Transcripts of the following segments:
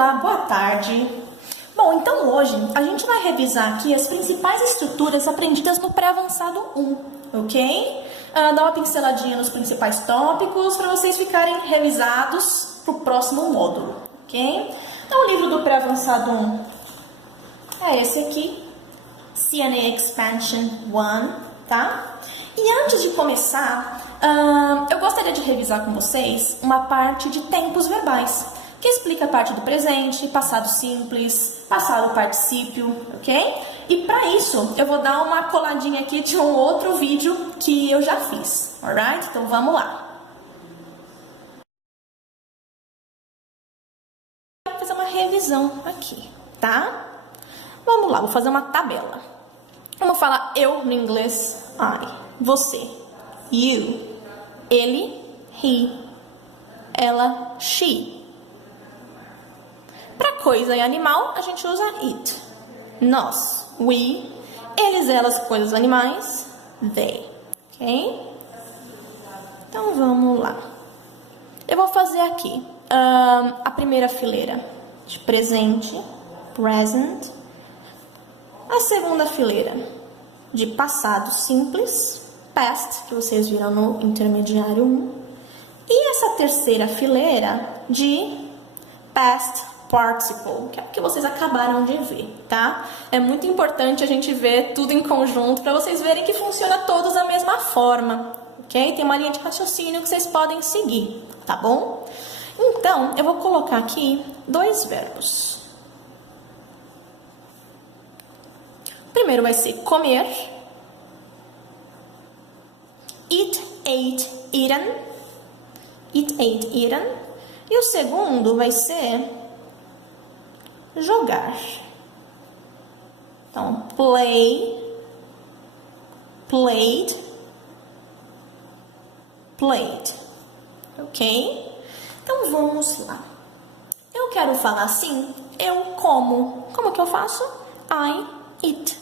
Olá, boa tarde. Bom, então hoje a gente vai revisar aqui as principais estruturas aprendidas no pré-avançado 1, ok? Dar uma pinceladinha nos principais tópicos para vocês ficarem revisados para o próximo módulo, ok? Então o livro do pré-avançado 1 é esse aqui, CNA Expansion 1, tá? E antes de começar, eu gostaria de revisar com vocês uma parte de tempos verbais, que explica a parte do presente, passado simples, passado particípio, ok? E para isso, eu vou dar uma coladinha aqui de um outro vídeo que eu já fiz, alright? Então vamos lá. Vou fazer uma revisão aqui, tá? Vamos lá, vou fazer uma tabela. Vamos falar eu no inglês, I, você, you, ele, he, ela, she. Para coisa e animal, a gente usa it. Nós, we. Eles, elas, coisas, animais, they. Ok? Então, vamos lá. Eu vou fazer aqui a primeira fileira de presente, present. A segunda fileira de passado simples, past, que vocês viram no intermediário 1. E essa terceira fileira de past participle, que é o que vocês acabaram de ver, tá? É muito importante a gente ver tudo em conjunto para vocês verem que funciona todos da mesma forma, ok? Tem uma linha de raciocínio que vocês podem seguir, tá bom? Então, eu vou colocar aqui dois verbos. O primeiro vai ser comer. Eat, ate, eaten. Eat, ate, eaten. E o segundo vai ser jogar. Então, play, played, played. Ok? Então, vamos lá. Eu quero falar assim, eu como. Como que eu faço? I eat.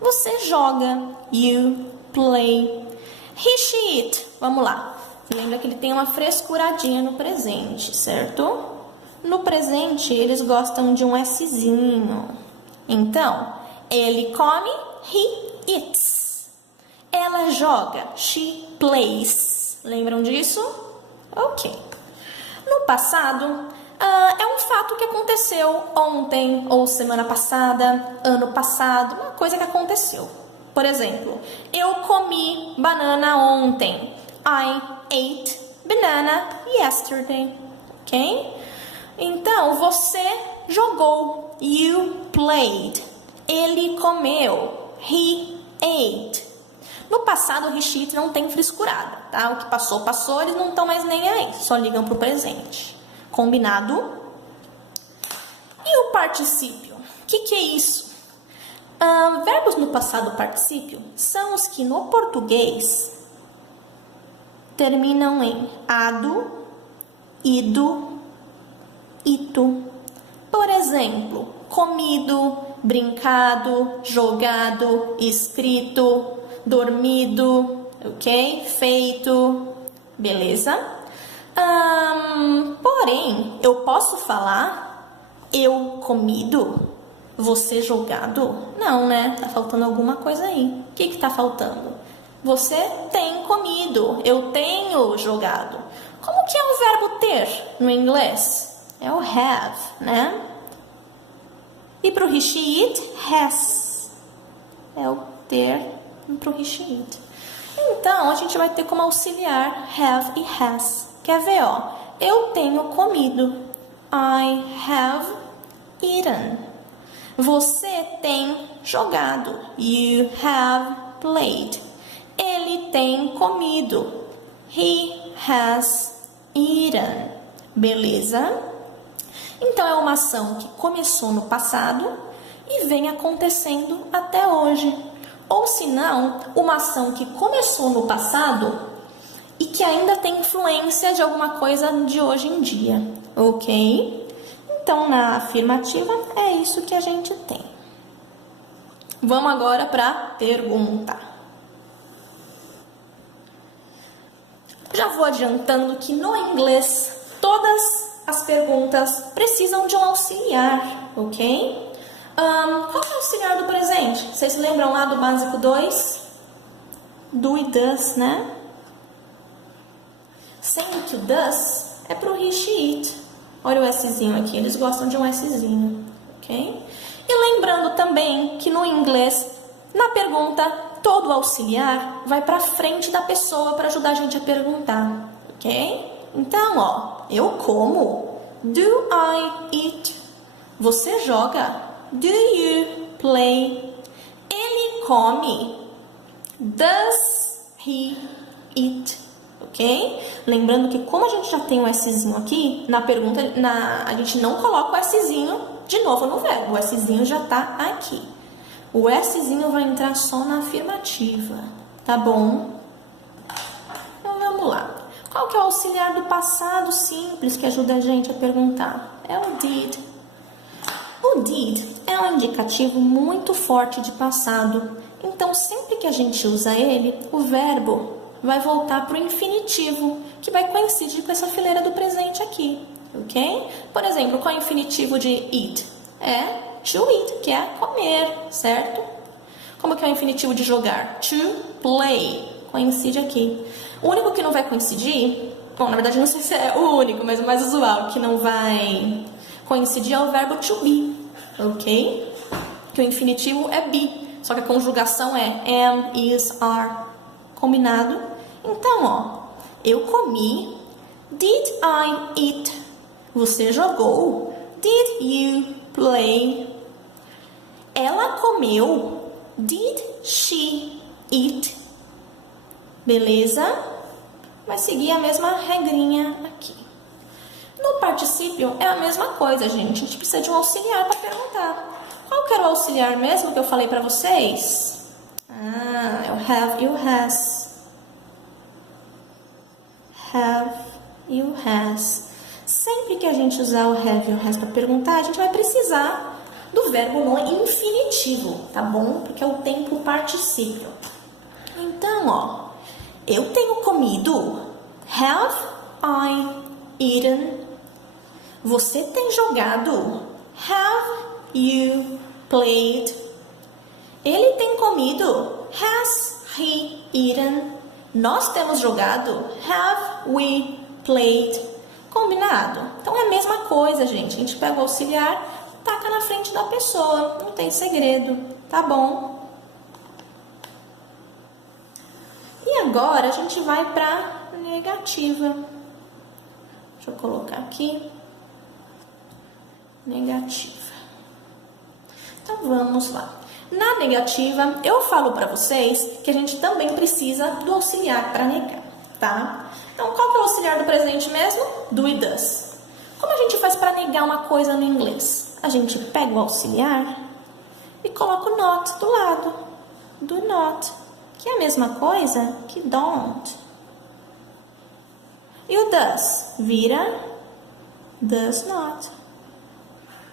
Você joga. You play. He, she, it. Vamos lá. Lembra que ele tem uma frescuradinha no presente, certo? No presente, eles gostam de um Szinho. Então, ele come, he eats. Ela joga, she plays. Lembram disso? Ok. No passado, é um fato que aconteceu ontem, ou semana passada, ano passado, uma coisa que aconteceu. Por exemplo, eu comi banana ontem. I ate banana yesterday. Ok? Então, você jogou. You played. Ele comeu. He ate. No passado, o he, she, it não tem frescurada, tá? O que passou, passou. Eles não estão mais nem aí. Só ligam pro presente. Combinado? E o particípio? O que é isso? Verbos no passado particípio são os que no português terminam em ado, ido, ito. Por exemplo, comido, brincado, jogado, escrito, dormido, ok? Feito, beleza? Porém, eu posso falar eu comido, você jogado? Não, né? Tá faltando alguma coisa aí. O que tá faltando? Você tem comido, eu tenho jogado. Como que é o verbo ter no inglês? É o have, né? E pro he, she, it, has. É o ter pro he, she, it. Então, a gente vai ter como auxiliar have e has. Quer ver, ó? Eu tenho comido. I have eaten. Você tem jogado. You have played. Ele tem comido. He has eaten. Beleza? Então, é uma ação que começou no passado e vem acontecendo até hoje. Ou, se não, uma ação que começou no passado e que ainda tem influência de alguma coisa de hoje em dia. Ok? Então, na afirmativa, é isso que a gente tem. Vamos agora para a pergunta. Já vou adiantando que no inglês, todas as perguntas precisam de um auxiliar, ok? Qual é o auxiliar do presente? Vocês lembram lá do básico 2? Do e does, né? Sendo que o does é pro he, she, it. Olha o Szinho aqui, eles gostam de um Szinho, ok? E lembrando também que no inglês, na pergunta, todo auxiliar vai para frente da pessoa para ajudar a gente a perguntar, ok? Então, ó, eu como. Do I eat? Você joga? Do you play? Ele come. Does he eat? Ok? Lembrando que como a gente já tem o Szinho aqui, na pergunta a gente não coloca o Szinho de novo no verbo. O Szinho já tá aqui. O Szinho vai entrar só na afirmativa, tá bom? Então vamos lá. Qual que é o auxiliar do passado simples que ajuda a gente a perguntar? É o did. O did é um indicativo muito forte de passado. Então, sempre que a gente usa ele, o verbo vai voltar para o infinitivo, que vai coincidir com essa fileira do presente aqui, ok? Por exemplo, qual é o infinitivo de eat? É to eat, que é comer, certo? Como que é o infinitivo de jogar? To play, coincide aqui. O único que não vai coincidir, bom, na verdade não sei se é o único, mas o mais usual que não vai coincidir é o verbo to be, ok? Que o infinitivo é be, só que a conjugação é am, is, are, combinado? Então, ó, eu comi. Did I eat? Você jogou? Did you play? Ela comeu. Did she eat? Beleza? Vai seguir a mesma regrinha aqui. No particípio é a mesma coisa, gente. A gente precisa de um auxiliar para perguntar. Qual que era o auxiliar mesmo que eu falei para vocês? É o have e o has. Have e o has. Sempre que a gente usar o have e o has para perguntar, a gente vai precisar do verbo no infinitivo, tá bom? Porque é o tempo particípio. Então, ó, eu tenho comido. Have I eaten? Você tem jogado? Have you played? Ele tem comido. Has he eaten? Nós temos jogado. Have we played? Combinado? Então é a mesma coisa, gente. A gente pega o auxiliar, taca na frente da pessoa. Não tem segredo, tá bom? E agora a gente vai para negativa. Deixa eu colocar aqui. Negativa. Então vamos lá. Na negativa, eu falo para vocês que a gente também precisa do auxiliar para negar, tá? Então, qual que é o auxiliar do presente mesmo? Do e does. Como a gente faz para negar uma coisa no inglês? A gente pega o auxiliar e coloca o not do lado. Do not, que é a mesma coisa que don't. E o does vira does not,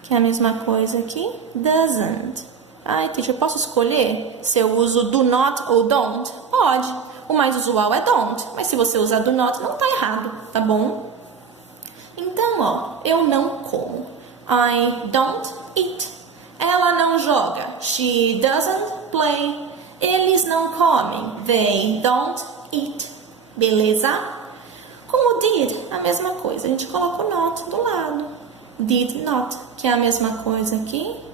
que é a mesma coisa que doesn't. Ai, teacher, eu posso escolher se eu uso do not ou don't? Pode. O mais usual é don't, mas se você usar do not, não tá errado, tá bom? Então, ó, eu não como. I don't eat. Ela não joga. She doesn't play. Eles não comem. They don't eat. Beleza? Com o did, a mesma coisa. A gente coloca o not do lado. Did not, que é a mesma coisa aqui.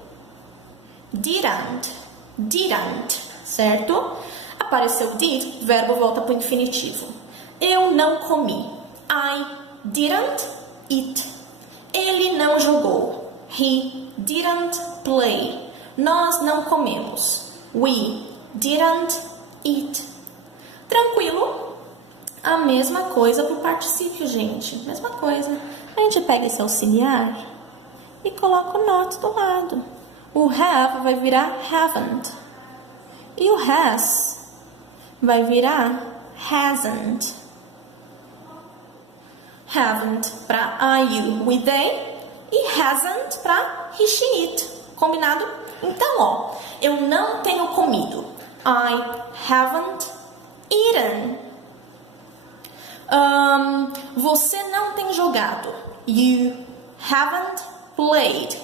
Didn't, didn't, certo? Apareceu did, verbo volta para o infinitivo. Eu não comi. I didn't eat. Ele não jogou. He didn't play. Nós não comemos. We didn't eat. Tranquilo? A mesma coisa para o particípio, gente. Mesma coisa. A gente pega esse auxiliar e coloca o not do lado. O have vai virar haven't. E o has vai virar hasn't. Haven't para I, you, we, they. E hasn't para he, she, it. Combinado? Então, ó, eu não tenho comido. I haven't eaten. Você não tem jogado. You haven't played.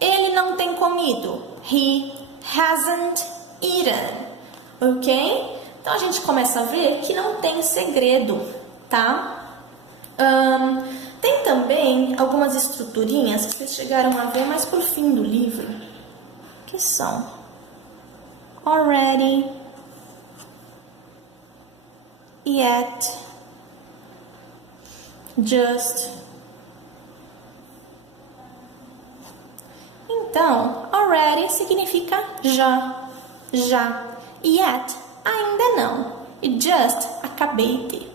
Ele não tem comido. He hasn't eaten. Ok? Então a gente começa a ver que não tem segredo, tá? Tem também algumas estruturinhas que vocês chegaram a ver mais pro fim do livro, que são already, yet, just. Então, already significa já, já. Yet, ainda não. E just, acabei de.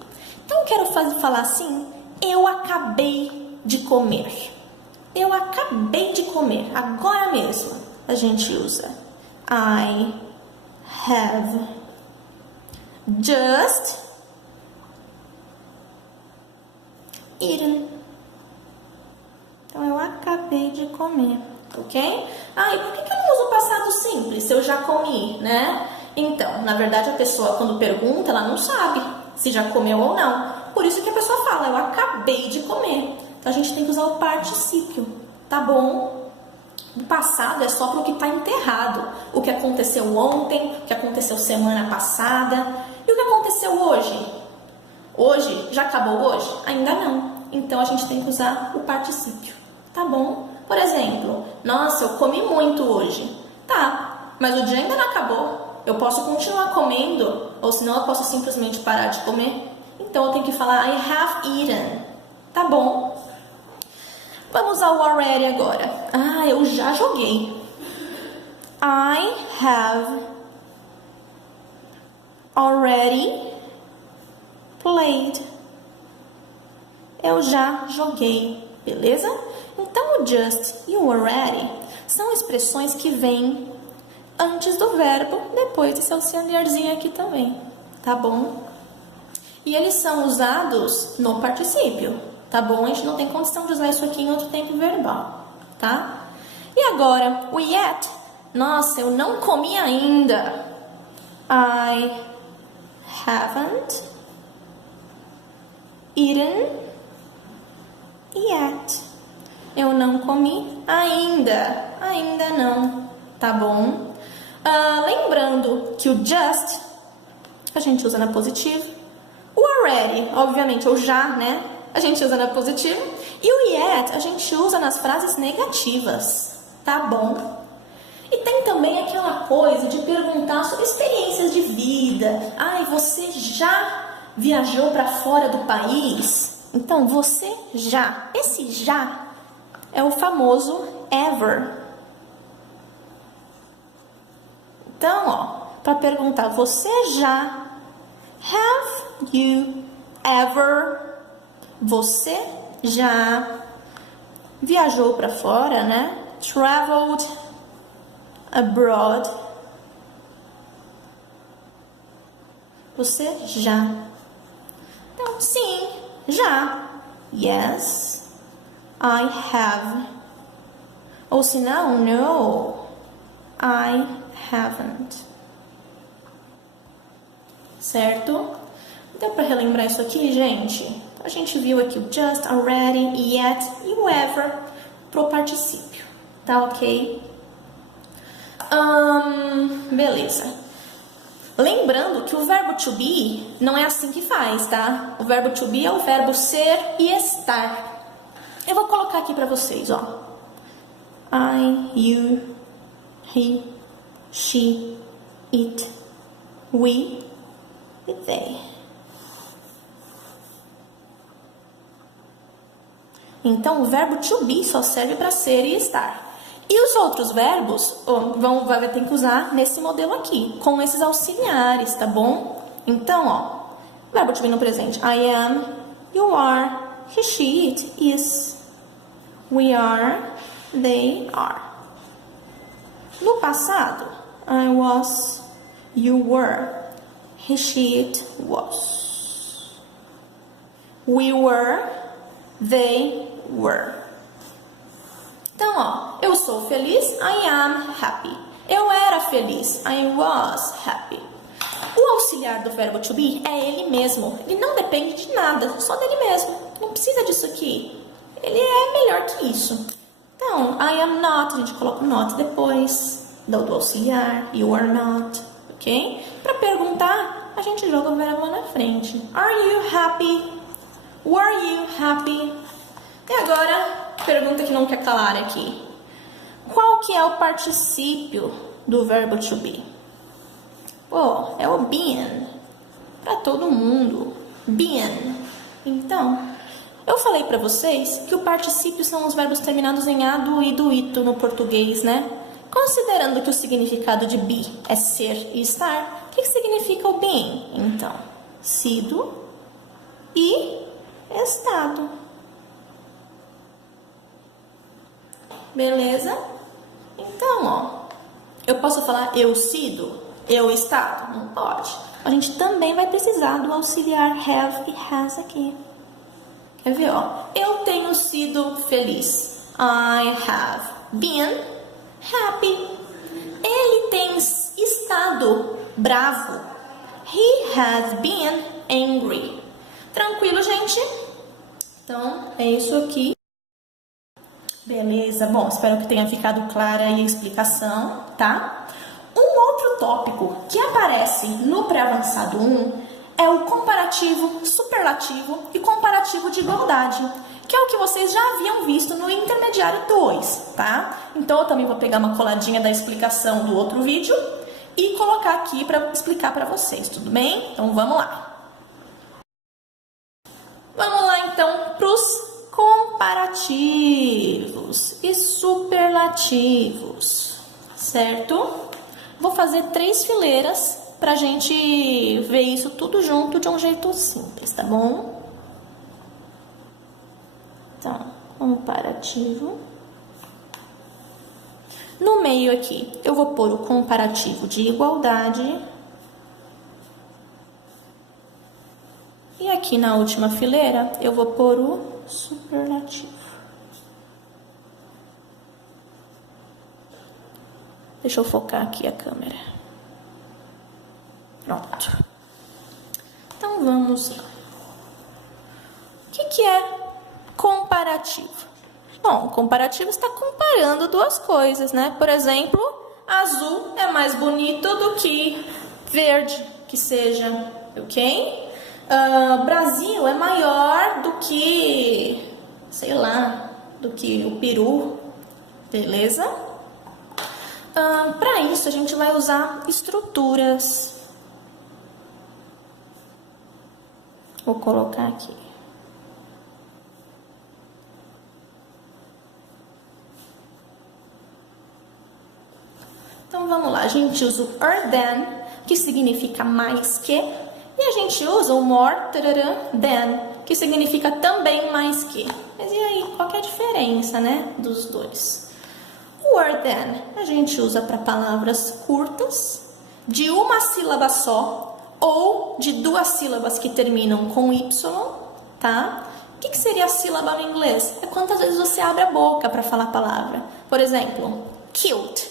Então, eu quero falar assim, eu acabei de comer. Eu acabei de comer, agora mesmo. A gente usa I have just eaten. Então, eu acabei de comer, ok? E por que eu não uso o passado simples se eu já comi, né? Então, na verdade, a pessoa, quando pergunta, ela não sabe se já comeu ou não. Por isso que a pessoa fala, eu acabei de comer. Então, a gente tem que usar o particípio, tá bom? O passado é só para o que está enterrado. O que aconteceu ontem, o que aconteceu semana passada. E o que aconteceu hoje? Hoje? Já acabou hoje? Ainda não. Então, a gente tem que usar o particípio, tá bom? Por exemplo, nossa, eu comi muito hoje. Tá, mas o dia ainda não acabou. Eu posso continuar comendo, ou senão eu posso simplesmente parar de comer. Então, eu tenho que falar I have eaten. Tá bom? Vamos ao already agora. Eu já joguei. I have already played. Eu já joguei, beleza? Então, o just e o already são expressões que vêm antes do verbo, depois desse auxiliarzinho aqui também, tá bom? E eles são usados no particípio, tá bom? A gente não tem condição de usar isso aqui em outro tempo verbal, tá? E agora, o yet. Nossa, eu não comi ainda. I haven't eaten yet. Eu não comi ainda. Ainda não, tá bom? Lembrando que o just a gente usa na positiva. O already, obviamente, ou já, né? A gente usa na positiva. E o yet a gente usa nas frases negativas, tá bom? E tem também aquela coisa de perguntar sobre experiências de vida. Você já viajou para fora do país? Então, você já. Esse já é o famoso ever. Então, para perguntar, você já? Have you ever? Você já viajou para fora, né? Traveled abroad. Você já? Então, sim, já. Yes, I have. Ou se não, no, I haven't. Certo? Deu para relembrar isso aqui, gente? A gente viu aqui o just, already, yet e o ever pro particípio. Tá ok? Beleza. Lembrando que o verbo to be não é assim que faz, tá? O verbo to be é o verbo ser e estar. Eu vou colocar aqui para vocês, ó. I, you, he, she, it, we e they. Então, o verbo to be só serve para ser e estar. E os outros verbos vai ter que usar nesse modelo aqui, com esses auxiliares, tá bom? Então, ó, verbo to be no presente. I am, you are, he, she, it, is. We are, they are. No passado, I was, you were, he, she, it, was. We were, they were. Então, ó, eu sou feliz, I am happy. Eu era feliz, I was happy. O auxiliar do verbo to be é ele mesmo. Ele não depende de nada, só dele mesmo. Não precisa disso aqui. Ele é melhor que isso. Então, I am not, a gente coloca o not depois do auxiliar, you are not, ok? Para perguntar, a gente joga o verbo lá na frente. Are you happy? Were you happy? E agora, pergunta que não quer calar aqui. Qual que é o particípio do verbo to be? Pô, é o been. Para todo mundo. Been. Então, eu falei para vocês que o particípio são os verbos terminados em ado e do ito no português, né? Considerando que o significado de be é ser e estar, o que significa o being? Então, sido e estado. Beleza? Então, ó, eu posso falar eu sido, eu estado? Não pode. A gente também vai precisar do auxiliar have e has aqui. Quer ver, ó? Eu tenho sido feliz. I have been happy. Ele tem estado bravo. He has been angry. Tranquilo, gente? Então, é isso aqui. Beleza? Bom, espero que tenha ficado clara aí a explicação, tá? Um outro tópico que aparece no pré-avançado 1 é o comparativo, superlativo e comparativo de igualdade, que é o que vocês já haviam visto no intermediário 2, tá? Então, eu também vou pegar uma coladinha da explicação do outro vídeo e colocar aqui para explicar para vocês, tudo bem? Então, vamos lá. Vamos lá, então, para os comparativos e superlativos, certo? Vou fazer 3 fileiras pra gente ver isso tudo junto de um jeito simples, tá bom? Então, comparativo. No meio aqui, eu vou pôr o comparativo de igualdade. E aqui na última fileira, eu vou pôr o superlativo. Deixa eu focar aqui a câmera. Pronto. Então, vamos lá. O que é comparativo? Bom, comparativo está comparando duas coisas, né? Por exemplo, azul é mais bonito do que verde, que seja, ok? Brasil é maior do que, sei lá, do que o Peru, beleza? Para isso, a gente vai usar estruturas. Vou colocar aqui. Então, vamos lá. A gente usa o than, que significa mais que. E a gente usa o more than, que significa também mais que. Mas e aí, qual que é a diferença, né, dos dois? O than a gente usa para palavras curtas, de uma sílaba só, ou de 2 sílabas que terminam com Y, tá? O que seria a sílaba no inglês? É quantas vezes você abre a boca para falar a palavra. Por exemplo, cute,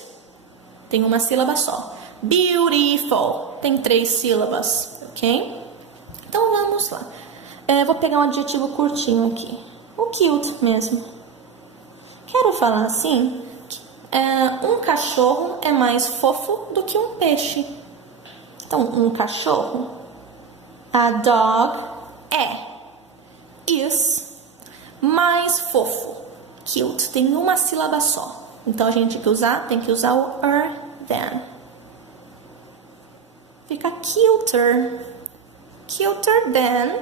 tem uma sílaba só. Beautiful, tem 3 sílabas, ok? Então, vamos lá. Vou pegar um adjetivo curtinho aqui. O cute mesmo. Quero falar assim, um cachorro é mais fofo do que um peixe. Então, um cachorro, a dog is mais fofo. Cute tem uma sílaba só. Então, a gente tem que usar o than. Fica cuter. Cuter than.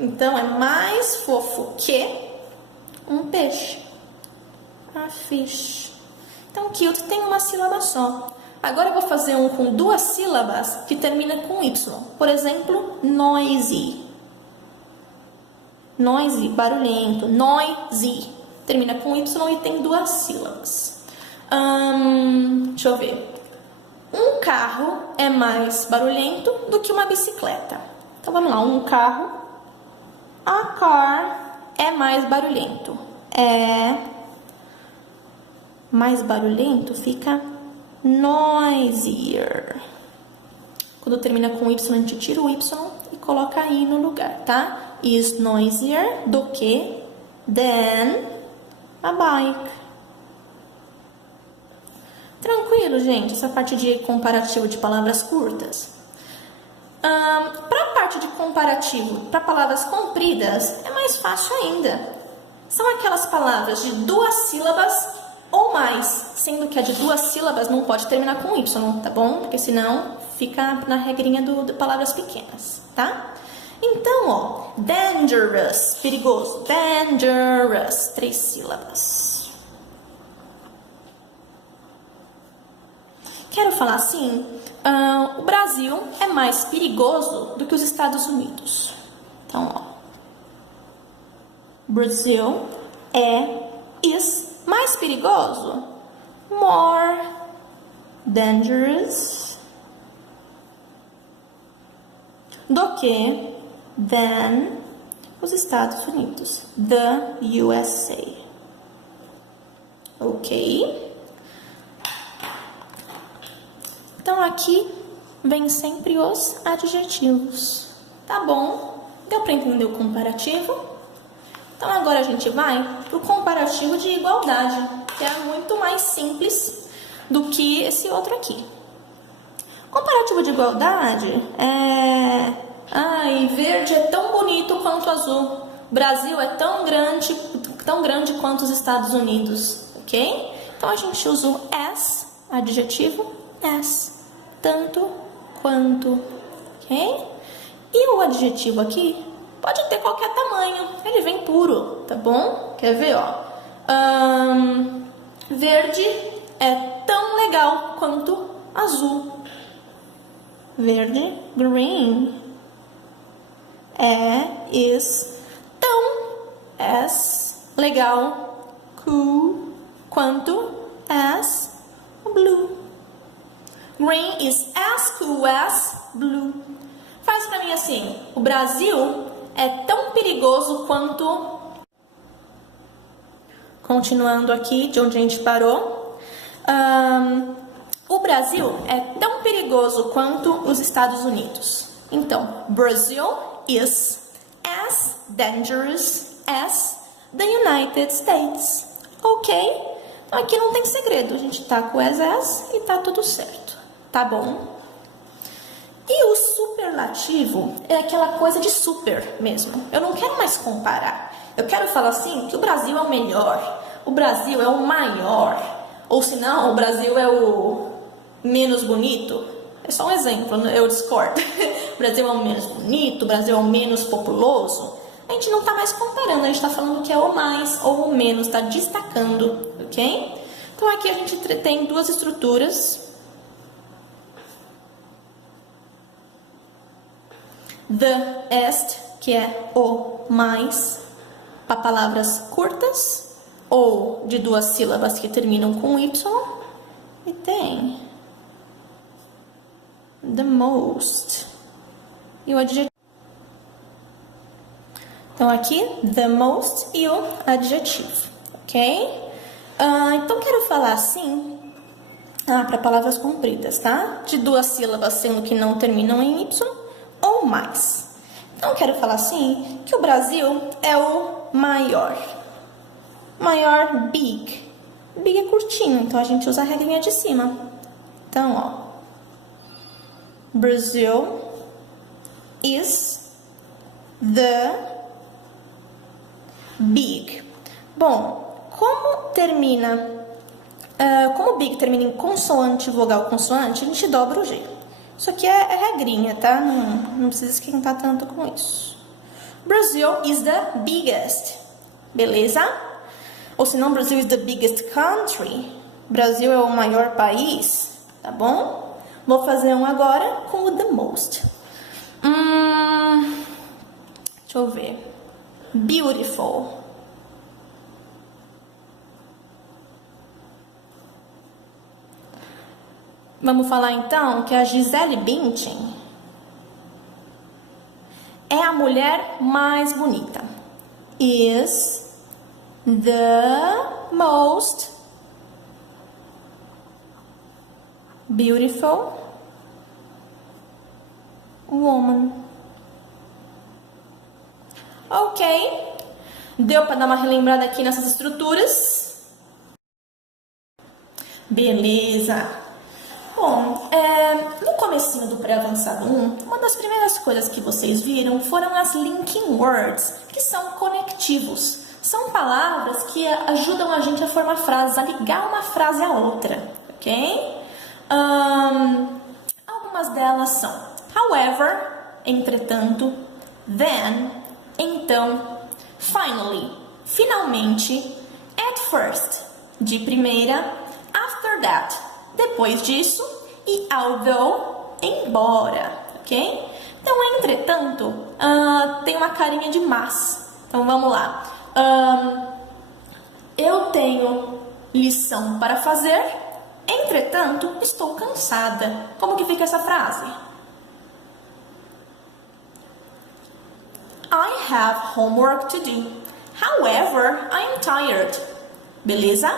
Então, é mais fofo que um peixe. A fish. Então, cute tem uma sílaba só. Agora eu vou fazer um com 2 sílabas que termina com Y. Por exemplo, noisy. Noisy, barulhento. Noisy. Termina com Y e tem 2 sílabas. Deixa eu ver. Um carro é mais barulhento do que uma bicicleta. Então, vamos lá. Um carro. A car é mais barulhento. Mais barulhento fica noisier. Quando termina com Y, a gente tira o Y e coloca I no lugar, tá? Is noisier do que than a bike. Tranquilo, gente, essa parte de comparativo de palavras curtas. Para a parte de comparativo para palavras compridas, é mais fácil ainda. São aquelas palavras de 2 sílabas ou mais, sendo que a de 2 sílabas não pode terminar com Y, tá bom? Porque senão fica na regrinha de palavras pequenas, tá? Então, ó, dangerous, perigoso, dangerous, 3 sílabas. Quero falar assim, o Brasil é mais perigoso do que os Estados Unidos. Então, ó, Brasil is mais perigoso, more dangerous, do que than os Estados Unidos, the USA. Ok? Então, aqui vem sempre os adjetivos. Tá bom? Deu para entender o comparativo? Então, agora a gente vai para o comparativo de igualdade, que é muito mais simples do que esse outro aqui. Comparativo de igualdade é... Ai, verde é tão bonito quanto azul. Brasil é tão grande quanto os Estados Unidos, ok? Então, a gente usa o as, adjetivo, as, tanto quanto, ok? E o adjetivo aqui pode ter qualquer tamanho, ele vem puro, tá bom? Quer ver, ó? Verde é tão legal quanto azul. Verde, green, is tão as legal, cool, quanto as blue. Green is as cool as blue. Faz pra mim assim, o Brasil é tão perigoso quanto... Continuando aqui de onde a gente parou. O Brasil é tão perigoso quanto os Estados Unidos. Então, Brazil is as dangerous as the United States. Ok? Então, aqui não tem segredo. A gente tá com as e tá tudo certo. Tá bom? E o superlativo é aquela coisa de super mesmo. Eu não quero mais comparar. Eu quero falar assim que o Brasil é o melhor, o Brasil é o maior, ou se não, o Brasil é o menos bonito. É só um exemplo, eu discordo. O Brasil é o menos bonito, o Brasil é o menos populoso. A gente não está mais comparando, a gente está falando que é o mais ou o menos, está destacando, ok? Então aqui a gente tem duas estruturas. The est, que é o mais, para palavras curtas ou de 2 sílabas que terminam com Y. E tem the most. E o adjetivo. Então, aqui, the most e o adjetivo, ok? Então, quero falar assim, para palavras compridas, tá? De 2 sílabas, sendo que não terminam em Y ou mais. Então, quero falar assim, que o Brasil é o maior. Maior, big. Big é curtinho, então a gente usa a regrinha de cima. Então, ó. Brazil is the big. Bom, como termina... como big termina em consoante, vogal, consoante, a gente dobra o G. Isso aqui é regrinha, tá? Não precisa esquentar tanto com isso. Brazil is the biggest. Beleza? Ou se não, Brazil is the biggest country. Brasil é o maior país. Tá bom? Vou fazer um agora com o the most. Deixa eu ver. Beautiful. Vamos falar então que a Gisele Bündchen é a mulher mais bonita. Is the most beautiful woman. Ok. Deu para dar uma relembrada aqui nessas estruturas? Beleza! Bom, no comecinho do pré-avançado 1, uma das primeiras coisas que vocês viram foram as linking words, que são conectivos. São palavras que ajudam a gente a formar frases, a ligar uma frase à outra, ok? Algumas delas são however, entretanto, then, então, finally, finalmente, at first, de primeira, after that, depois disso, e although, embora, ok? Então, entretanto, tem uma carinha de mas. Então, vamos lá. Eu tenho lição para fazer, entretanto, estou cansada. Como que fica essa frase? I have homework to do. However, I am tired. Beleza?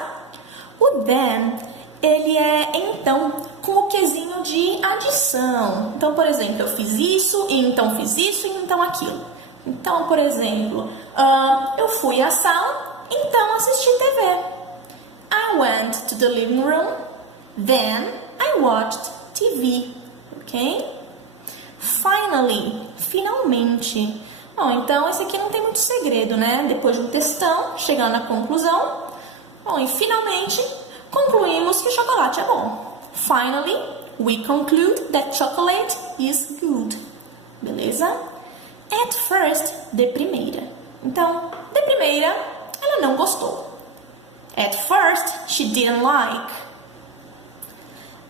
O then, ele é então com o quezinho de adição. Então, por exemplo, eu fiz isso, e então fiz isso, e então aquilo. Então, por exemplo, eu fui à sala, então assisti TV. I went to the living room, then I watched TV. Ok? Finally, finalmente. Bom, então esse aqui não tem muito segredo, né? Depois de um textão, chegar na conclusão. Bom, e finalmente concluímos que chocolate é bom. Finally, we conclude that chocolate is good. Beleza? At first, de primeira. Então, de primeira, ela não gostou. At first, she didn't like.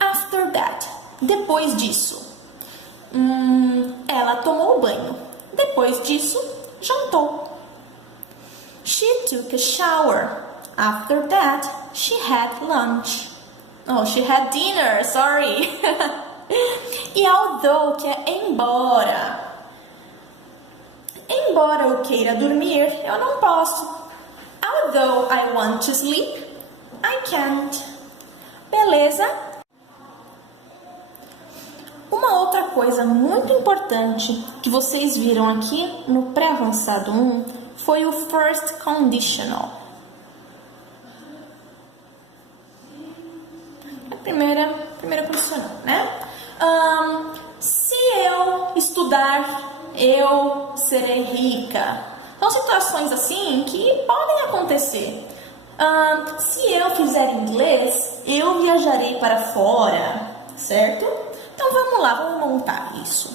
After that, depois disso. Ela tomou banho. Depois disso, jantou. She took a shower. After that, she had lunch. Oh, she had dinner, sorry. E although, que é embora. Embora eu queira dormir, eu não posso. Although I want to sleep, I can't. Beleza? Uma outra coisa muito importante que vocês viram aqui no pré-avançado 1 foi o first conditional. A primeira condicional, né? Se eu estudar, eu serei rica. São situações assim que podem acontecer. Se eu fizer inglês, eu viajarei para fora, certo? Então vamos lá, vamos montar isso.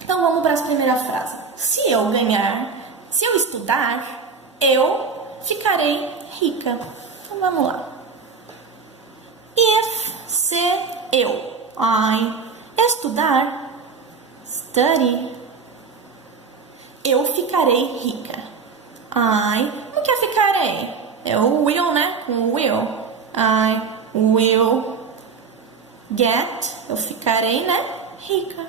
Então vamos para a primeira frase. Se eu estudar, eu ficarei rica. Então vamos lá. If, se eu, I, estudar, study, eu ficarei rica. I, o que é ficarei? É o will, né? Com will. I will get, eu ficarei, né? Rica.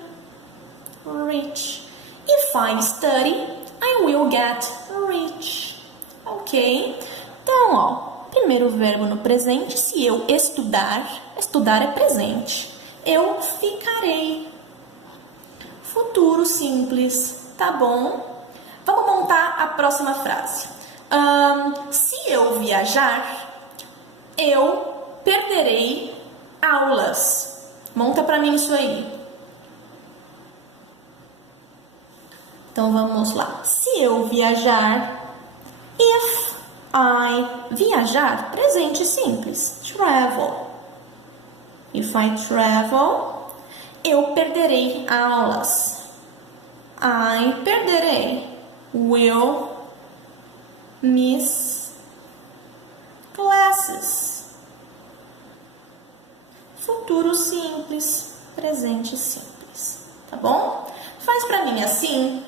Rich. If I study, I will get rich. Ok? Então, ó, primeiro verbo no presente, se eu estudar, estudar é presente. Eu ficarei. Futuro simples, tá bom? Vamos montar a próxima frase. Se eu viajar, eu perderei aulas. Monta pra mim isso aí. Então vamos lá. Se eu viajar, if I viajar, presente simples, travel. If I travel, eu perderei aulas. I perderei. Will miss classes. Futuro simples, presente simples, tá bom? Faz pra mim assim.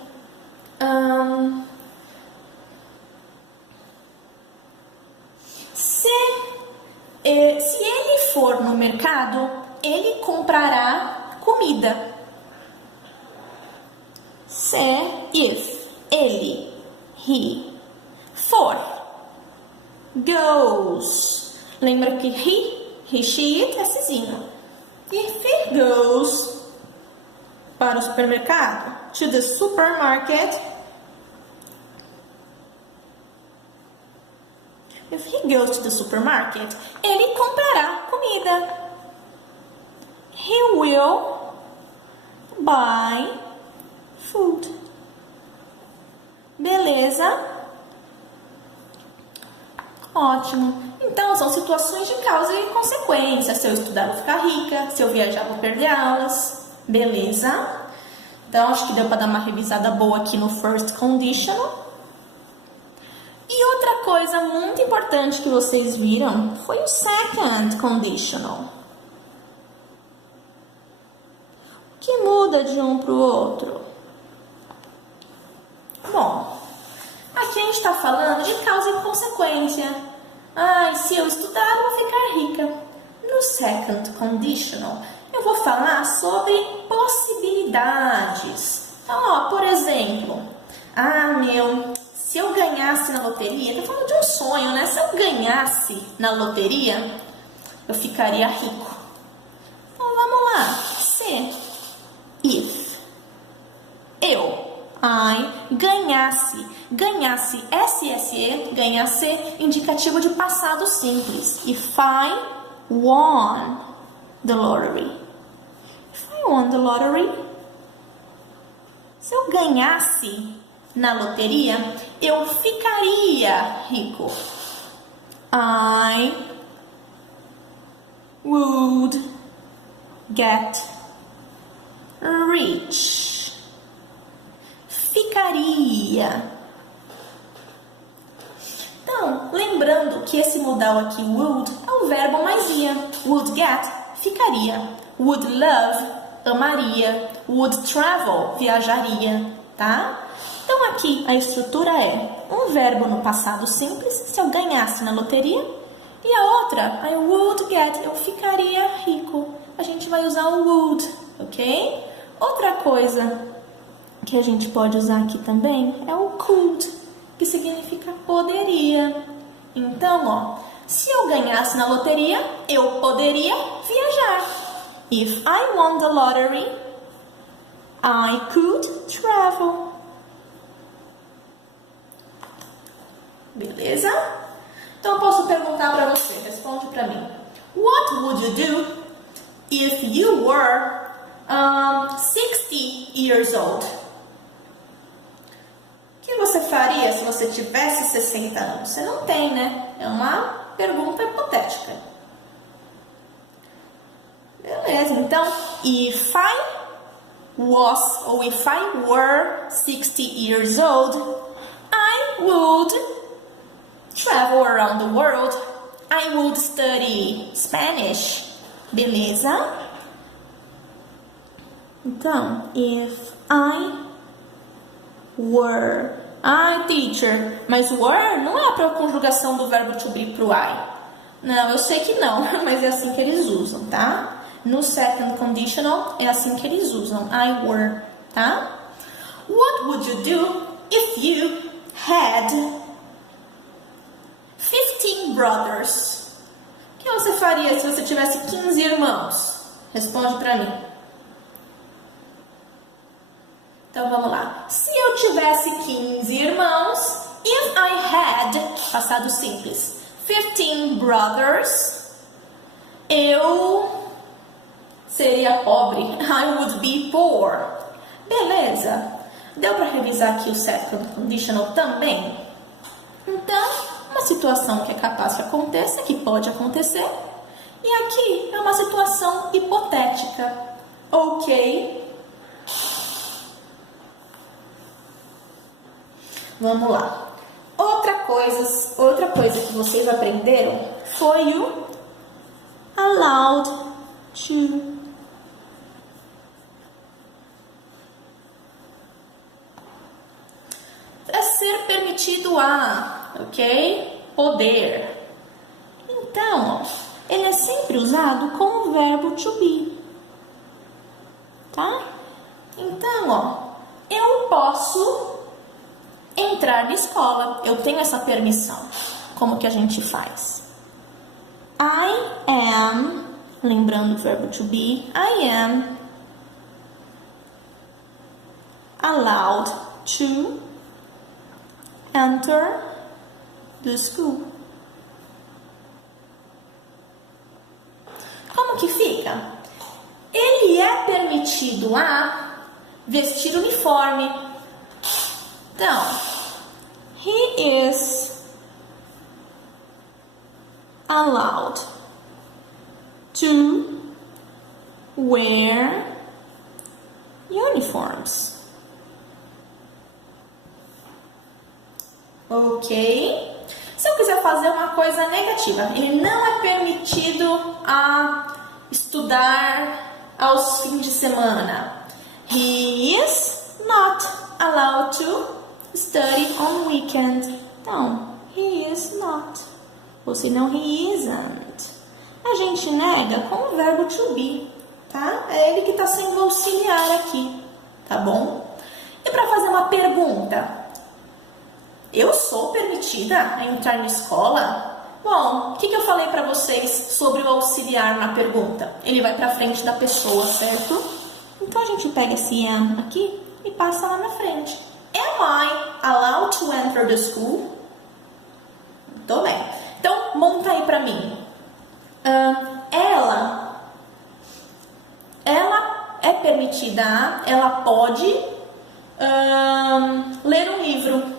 Se ele for no mercado, ele comprará comida. Se, if, ele, he, for, goes. Lembra que he, she, it é cizinho. If he goes para o supermercado, to the supermarket, He goes to the supermarket. Ele comprará comida. He will buy food. Beleza? Ótimo. Então, são situações de causa e consequência. Se eu estudar, vou ficar rica. Se eu viajar, vou perder aulas. Beleza? Então, acho que deu para dar uma revisada boa aqui no first conditional. E outra coisa muito importante que vocês viram foi o second conditional. O que muda de um para o outro? Bom, aqui a gente está falando de causa e consequência. Se eu estudar, eu vou ficar rica. No second conditional, eu vou falar sobre possibilidades. Então, por exemplo, se eu ganhasse na loteria, tô falando de um sonho, né? Se eu ganhasse na loteria, eu ficaria rico. Então, vamos lá. Se, if, ganhasse, SSE, ganhasse, indicativo de passado simples. If I won the lottery. If I won the lottery. Se eu ganhasse na loteria, eu ficaria rico. I would get rich. Ficaria. Então, lembrando que esse modal aqui, would, é o verbo mais ia. Would get, ficaria. Would love, amaria. Would travel, viajaria, tá? Então, aqui a estrutura é um verbo no passado simples, se eu ganhasse na loteria, e a outra, I would get, eu ficaria rico. A gente vai usar o would, ok? Outra coisa que a gente pode usar aqui também é o could, que significa poderia. Então, se eu ganhasse na loteria, eu poderia viajar. If I won the lottery, I could travel. Beleza? Então, eu posso perguntar para você, responde para mim. What would you do if you were 60 years old? O que você faria se você tivesse 60 anos? Você não tem, né? É uma pergunta hipotética. Beleza, então, if I was or if I were 60 years old, I would travel around the world. I would study Spanish. Beleza? Então, if I were. Teacher, mas were não é para a conjugação do verbo to be pro I. Não, eu sei que não, mas é assim que eles usam, tá? No second conditional é assim que eles usam. I were, tá? What would you do if you had 15 brothers? O que você faria se você tivesse 15 irmãos? Responde para mim. Então, vamos lá. Se eu tivesse 15 irmãos, if I had, passado simples, 15 brothers, eu seria pobre. I would be poor. Beleza? Deu para revisar aqui o second conditional também? Então, uma situação que é capaz que aconteça, que pode acontecer, e aqui é uma situação hipotética. Ok? Vamos lá. Outra coisa que vocês aprenderam foi o allowed to. Para ser permitido a, ok? Poder. Então, ele é sempre usado com o verbo to be. Tá? Então, eu posso entrar na escola. Eu tenho essa permissão. Como que a gente faz? I am, lembrando o verbo to be, I am allowed to enter the school. permitido a vestir uniforme. Então, he is allowed to wear uniforms. Ok? Se eu quiser fazer uma coisa negativa, ele não é permitido a estudar aos fins de semana. He is not allowed to study on weekend. Então, he is not. Ou se não, he isn't. A gente nega com o verbo to be, tá? É ele que está sendo auxiliar aqui, tá bom? E para fazer uma pergunta, eu sou permitida a entrar na escola? Bom, o que eu falei para vocês sobre o auxiliar na pergunta? Ele vai para frente da pessoa, certo? Então a gente pega esse am aqui e passa lá na frente. Am I allowed to enter the school? Muito bem. Então, monta aí para mim. Ela é permitida, ela pode ler um livro.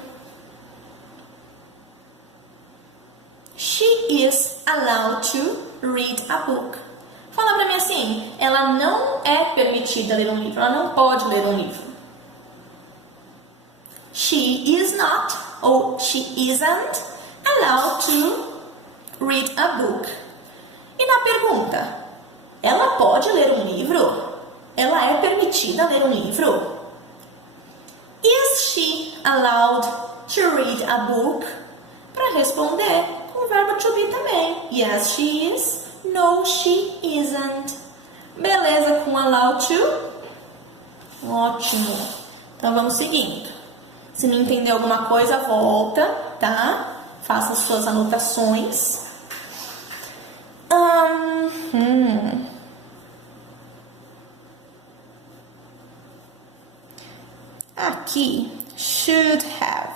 She is allowed to read a book. Fala pra mim assim, ela não é permitida ler um livro, ela não pode ler um livro. She is not, ou she isn't, allowed to read a book. E na pergunta, ela pode ler um livro? Ela é permitida ler um livro? Is she allowed to read a book? Para responder, com o verbo to be também. Yes, she is. No, she isn't. Beleza com allowed to? Ótimo. Então vamos seguindo. Se não entender alguma coisa, volta, tá? Faça as suas anotações. Aqui, should have.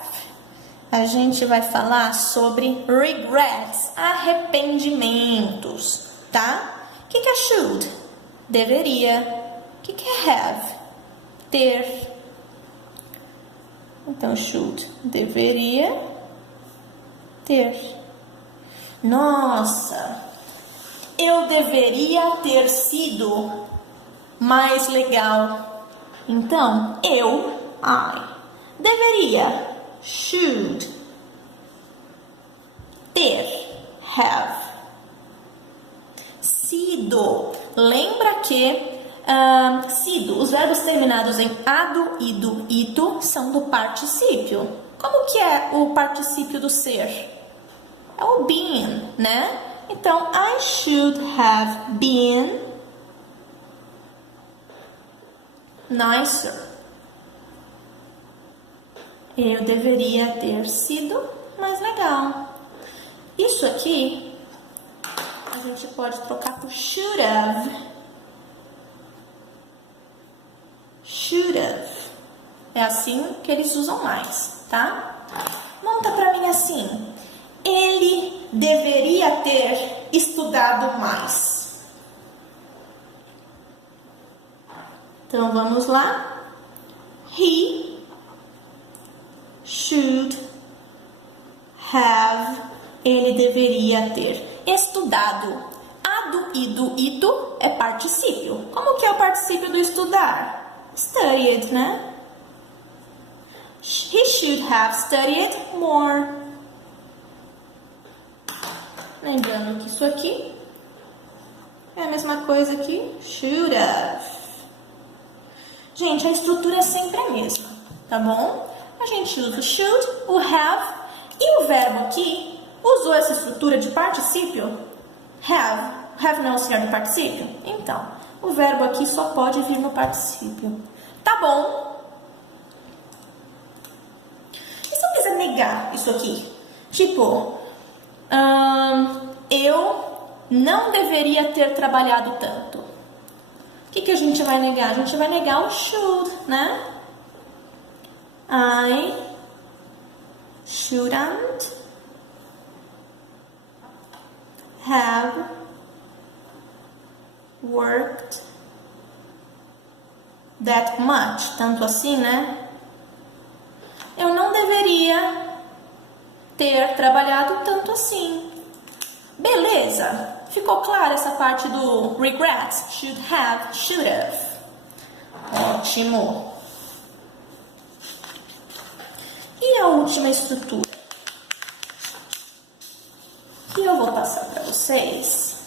A gente vai falar sobre regrets, arrependimentos, tá? O que é should? Deveria. O que é have? Ter. Então, should, deveria ter. Nossa, eu deveria ter sido mais legal. Então, I, deveria, should, ter, have, sido. Lembra que sido, os verbos terminados em ado, ido, ito são do particípio. Como que é o particípio do ser? É o been, né? Então, I should have been nicer. Eu deveria ter sido mais legal. Isso aqui a gente pode trocar por should have. Should have. É assim que eles usam mais, tá? Monta pra mim assim. Ele deveria ter estudado mais. Então vamos lá. He should have. Ele deveria ter estudado. Ado, ido, ito é particípio. Como que é o particípio do estudar? Studied, né? He should have studied more. Lembrando que isso aqui é a mesma coisa que should have. Gente, a estrutura é sempre a mesma, tá bom? A gente usa o should, o have e o verbo aqui usou essa estrutura de particípio. Have. Have não é auxiliar do particípio? Então, o verbo aqui só pode vir no particípio. Tá bom? E se eu quiser negar isso aqui? Tipo, eu não deveria ter trabalhado tanto. O que a gente vai negar? A gente vai negar o should, né? I shouldn't have worked that much, tanto assim, né? Eu não deveria ter trabalhado tanto assim. Beleza? Ficou clara essa parte do regrets? Should have, should have. Ótimo. E a última estrutura que eu vou passar para vocês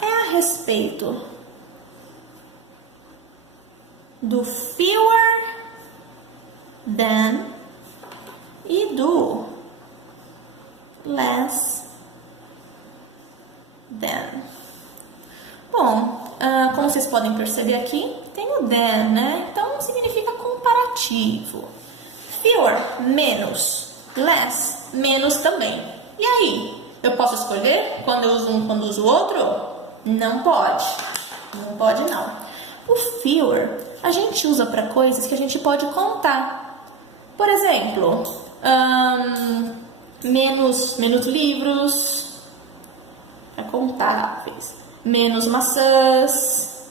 é a respeito do fewer than e do less than. Bom, como vocês podem perceber aqui, tem o than, né? Então significa comparativo. Fewer, menos. Less, menos também. E aí, eu posso escolher quando eu uso um, quando eu uso o outro? Não pode. Não pode não. O fewer a gente usa para coisas que a gente pode contar. Por exemplo, menos livros, é contáveis. Menos maçãs,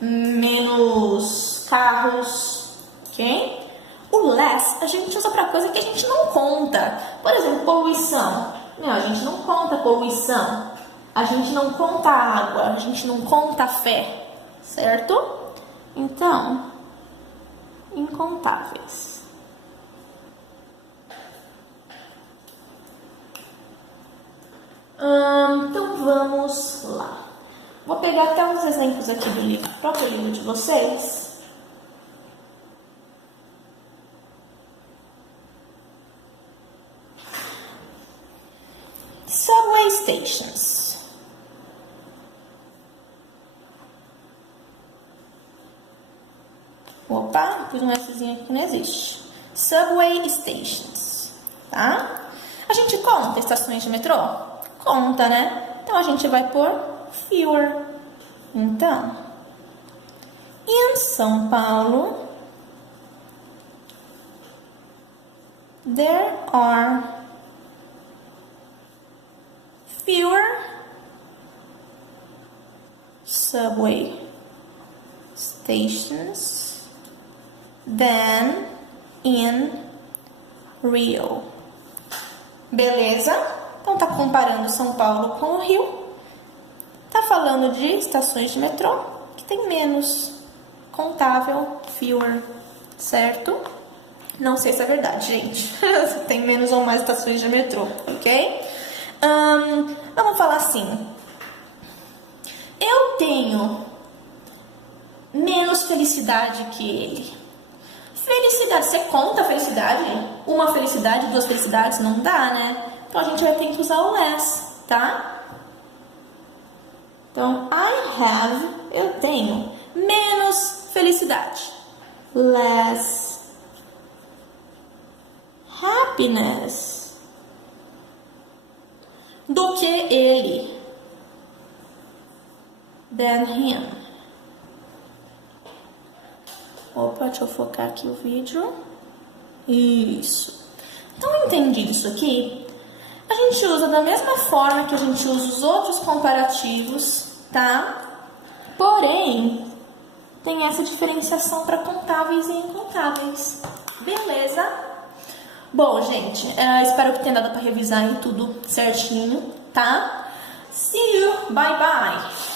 menos carros, ok? O less a gente usa para coisa que a gente não conta. Por exemplo, poluição. Não, a gente não conta poluição. A gente não conta água. A gente não conta fé. Certo? Então, incontáveis. Então, vamos lá. Vou pegar até uns exemplos aqui do livro, próprio livro de vocês. Subway stations. Opa, pus um Szinho aqui que não existe. Subway stations, tá? A gente conta estações de metrô? Conta, né? Então, a gente vai por fewer. Então, em São Paulo, there are fewer subway stations than in Rio. Beleza? Então tá comparando São Paulo com o Rio. Tá falando de estações de metrô que tem menos. Contável, fewer, certo? Não sei se é verdade, gente. Tem menos ou mais estações de metrô, ok? Vamos falar assim. Eu tenho menos felicidade que ele. Felicidade, você conta a felicidade? Uma felicidade, duas felicidades? Não dá, né? Então a gente vai ter que usar o less, tá? Então, I have, eu tenho menos felicidade. Less happiness do que ele. Than him. Opa, deixa eu focar aqui o vídeo. Isso. Então, entendido isso aqui, a gente usa da mesma forma que a gente usa os outros comparativos, tá? Porém, tem essa diferenciação para contáveis e incontáveis. Beleza? Bom, gente, espero que tenha dado para revisar aí tudo certinho, tá? See you, bye bye!